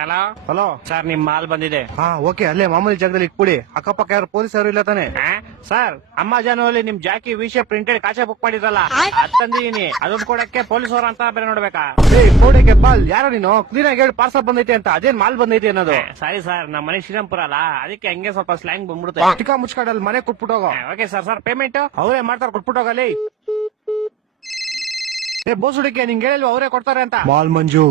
Hello hello sir, ನಿಮ್ mall ಬಂದಿದೆ. ಹಾ ಓಕೆ, ಅಲ್ಲೇ ಮಾಮೂಲಿ ಜಾಗದಲ್ಲಿ ಇಟ್ಬಿಡಿ. ಅಕ್ಕಪಕ್ಕ ಯಾರು ಪೊಲೀಸ್ ಯಾರು ಇಲ್ಲ ತಾನೆ? ಸರ್, ಅಮೆಜಾನ್ ನಿಮ್ ಜಾಕಿ ವಿಷಯ ಪ್ರಿಂಟೆಡ್ ಕಾಚೆ ಬುಕ್ ಮಾಡಿದ್ರಲ್ಲ, ಅದ್ ತಂದಿದೀನಿ. ಅದನ್ನ ಕೊಡಕ್ಕೆ ಪೊಲೀಸ್ ಅವ್ರ ಅಂತ ಬೇರೆ ನೋಡ್ಬೇಕಾ? ಏಯ್ ಕೋಡೆಗೆ ಬಾಲ್, ಯಾರೋ ನೀನು ಕ್ಲೀನ್ ಆಗಿ ಹೇಳಿ ಪಾರ್ಸಲ್ ಬಂದೈತೆ ಅಂತ. ಅದೇನ್ ಮಾಲ್ ಬಂದೈತೆ ಅನ್ನೋದು? ಸಾರಿ ಸರ್, ನಮ್ಮ ಮನೆ ಶ್ರೀರಾಮ್ಪುರ ಅಲ್ಲ, ಅದಕ್ಕೆ ಹಂಗೆ ಸ್ವಲ್ಪ ಸ್ಲ್ಯಾಂಗ್ ಬಂದ್ಬಿಡುತ್ತೆ. ಚಿಕ್ಕ ಮುಚ್ಕಾಡಲ್ಲಿ ಮನೆ ಕೊಟ್ಬಿಟ್ಟೋಗ. Okay sir. ಸರ್ ಪೇಮೆಂಟ್ ಅವರೇ ಮಾಡ್ತಾರ, ಕೊಟ್ಬಿಟ್ಟೋಗಲ್ಲಿ. ಏ ಬೋಸ್ ಹುಡುಗಿ, ನಿಂಗೆ ಹೇಳಿಲ್ವ ಅವರೇ ಕೊಡ್ತಾರೆ ಅಂತ? ಮಾಲ್ ಮಂಜು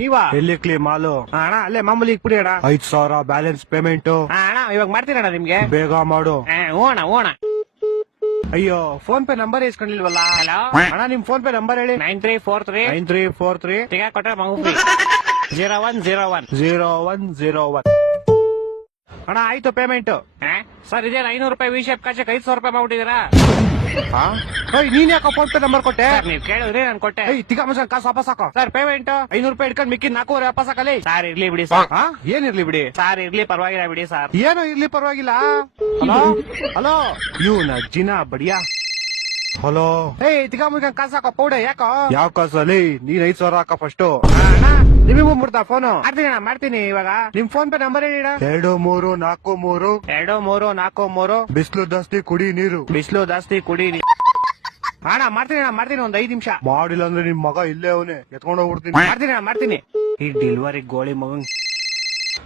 ನೀವಾ? ಎಲ್ಲಿ ಕ್ಲೀ ಮಾಲು? ಅಣ್ಣ ಅಲ್ಲೇ ಮಾಮೂಲಿ ಇಟ್ಬಿಡಿ ಅಣ್ಣ. 5,000 ಬ್ಯಾಲೆನ್ಸ್ ಪೇಮೆಂಟ್. ಅಣ್ಣ ಇವಾಗ ಮಾಡ್ತೀರಣ್ಣ ನಿಮ್ಗೆ? ಬೇಗ ಮಾಡು. ಓಣ ಓಣ. ಅಯ್ಯೋ, ಫೋನ್ ಪೇ ನಂಬರ್ ಇಸ್ಕೊಂಡಿಲ್ವಲ್ಲ? ಹಲೋ ಅಣ್ಣ, ನಿಮ್ ಫೋನ್ ಪೇ ನಂಬರ್ ಹೇಳಿ. 9343 9343 ತಿಗ ಕೊಟ್ರೆ ಮಗು 0101 0101. ಅಣ್ಣ ಆಯ್ತು ಪೇಮೆಂಟ್. ಸರ್, ಇದೇನು 500 ರೂಪಾಯಿ ವಿ ಶೇಪ್ ಕಾಚಕ್ಕೆ 500 ರೂಪಾಯಿ ಮಾಡ್ಬಿಟ್ಟಿದ್ದೀರಾ? ನೀನ್ ಯಾಕೋ ಫೋನ್ ಪೇ ನಂಬರ್ ಕೊಟ್ಟೆ? ನೀವ್ ಕೇಳಿದ್ರಿ, ನಾನು ಕೊಟ್ಟೆ. ತಿಗ ಮಸನ್ ಕಾಸು ವಾಪಸ್ ಹಾಕೋ. ಸರ್ ಪೇಮೆಂಟ್ 500 ರೂಪಾಯಿ ಇಟ್ಕೊಂಡು ಮಿಕ್ಕಿ 400 ವಾಪಸ್ ಹಾಕಲಿ. ಸರ್ ಇರ್ಲಿ ಬಿಡಿ ಸರ್. ಏನಿರ್ಲಿ ಬಿಡಿ? ಸರ್ ಇರ್ಲಿ, ಪರವಾಗಿಲ್ಲ ಬಿಡಿ ಸರ್. ಏನು ಇರ್ಲಿ ಪರವಾಗಿಲ್ಲ. ಹಲೋ ಹಲೋ, ಇವ್ನ ಜಿನ ಬಡಿಯಾ. ಹಲೋ, ಏಯ್ ತಿಗ ಮುಗಿನ್ ಕಾಸು ಹಾಕೋ ಪೌಡೆ. ಯಾಕೋ? ಯಾವ ಕಾಸಲ್ಲಿ? ನೀನ್ 5,000 ಹಾಕೋ ಫಸ್ಟ್. ನಿಮಗೂ ಮುಡ್ತಾ ಫೋನು? ಮಾಡ್ತೀನಿ ಇವಾಗ. ನಿಮ್ ಫೋನ್ ಪೇ ನಂಬರ್ ಹೇಳಿ. 2343 2343 ಬಿಸ್ಲು ಜಾಸ್ತಿ ಕುಡಿ ನೀರು. ಬಿಸಿಲು ಜಾಸ್ತಿ ಕುಡೀರಿ. ಮಾಡ್ತೀನಿ ಒಂದ್ 5 ನಿಮಿಷ. ಮಾಡಿಲ್ಲ ಅಂದ್ರೆ ನಿಮ್ ಮಗ ಇಲ್ಲೇ ಅವನೇ ಎತ್ಕೊಂಡ್ ಹೋಗ್ಬಿಡ್ತೀನಿ. ಮಾಡ್ತೀನಿ. ಈ ಡೆಲಿವರಿ ಗೋಳಿ ಮಗನ್.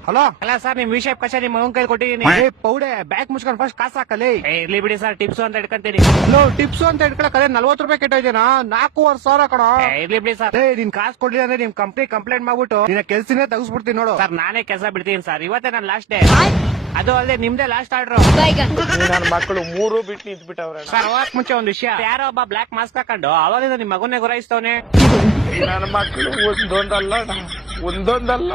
ಹಲೋ ಅಲ್ಲ ಸರ್, ನಿಮ್ ವಿಷಯ ಕಷ ನಿಮ್ ಮಗನ್ ಕೈ ಕೊಟ್ಟಿದ್ದೀನಿ. ಪೌಡೆ ಬ್ಯಾಗ್ ಮುಚ್ಕೊಂಡು ಫಸ್ಟ್ ಕಾಸು ಹಾಕಲಿ. ಇರ್ಲಿ ಬಿಡಿ ಸರ್, ಟಿಪ್ಸ್ ಅಂತ ಇಟ್ಕೊಂತೀನಿ. ಹಲೋ, ಟಿಪ್ಸ್ ಅಂತ ಇಟ್ಕೊಳಕ್ 40 ರೂಪಾಯಿ ಕೆಟ್ಟೋಯ್ತೇನಾ? 4,500 ಕಣ. ಇರ್ಲಿ ಬಿಡಿ ಸರ್. ನೀನ್ ಕಾಸು ಕೊಡ್ಲಿಲ್ಲ ಅಂದ್ರೆ ನಿಮ್ ಕಂಪ್ನಿ ಕಂಪ್ಲೇಂಟ್ ಮಾಡ್ಬಿಟ್ಟು ನಿನ್ನ ಕೆಲ್ಸನೇ ತೆಗಿಸ್ಬಿಡ್ತೀನಿ ನೋಡು. ಸರ್ ನಾನೇ ಕೆಲಸ ಬಿಡ್ತೀನಿ ಸರ್. ಇವತ್ತೇ ನಾನು ಲಾಸ್ಟ್ ಡೇ. ಅದು ಅಲ್ಲದೆ ನಿಮ್ದೇ ಲಾಸ್ಟ್ ಆರ್ಡರ್. ನನ್ನ ಮಕ್ಕಳು 3 ಬಿಟ್ಟು ನಿಂತ್ಬಿಟ್ಟವ್ರೆ. ಸರ್, ಹೋಗಕ್ ಮುಂಚೆ ಒಂದ್ ವಿಷಯ. ಯಾರೋ ಒಬ್ಬ ಬ್ಲಾಕ್ ಮಾಸ್ಕ್ ಹಾಕೊಂಡು ಅವಾಗಿಂದ ನಿಮ್ ಮಗನ್ನೇ ಗುರಾಯಿಸ್ತವನೆ. ನನ್ನ ಮಕ್ಕಳು ಒಂದೊಂದಲ್ಲ